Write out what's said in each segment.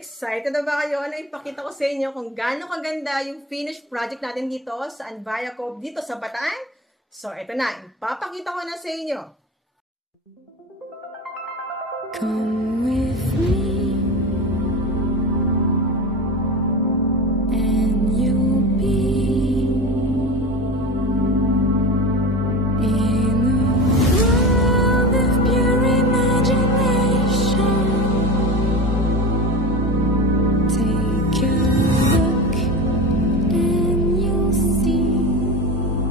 excited na ba kayo? Ano ipakita ko sa inyo kung gaano kaganda yung finished project natin dito sa Anbaya Cove dito sa Bataan? So, ito na. Ipapakita ko na sa inyo. Come with me and you'll be in a world of pure imagination. Take a look and you'll see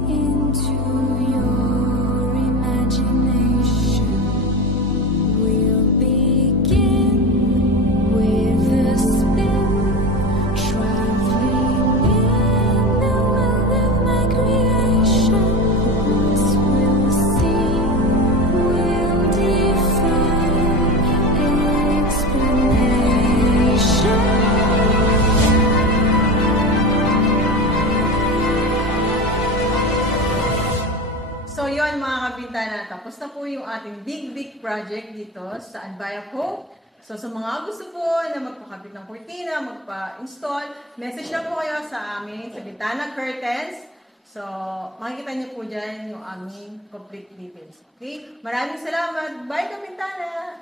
into your imagination. We'll begin with a spin, traveling in the world of my creation. Once we'll see, we'll defy explanation. So, yun mga kabintana. Tapos na po yung ating big project dito sa Anbaya Cove. So, sa mga gusto po na magpakabit ng kurtina, magpa-install, message lang po kayo sa amin sa Bintana Curtains. So, makikita niyo po dyan yung aming complete details. Okay? Maraming salamat. Bye, Kabintana!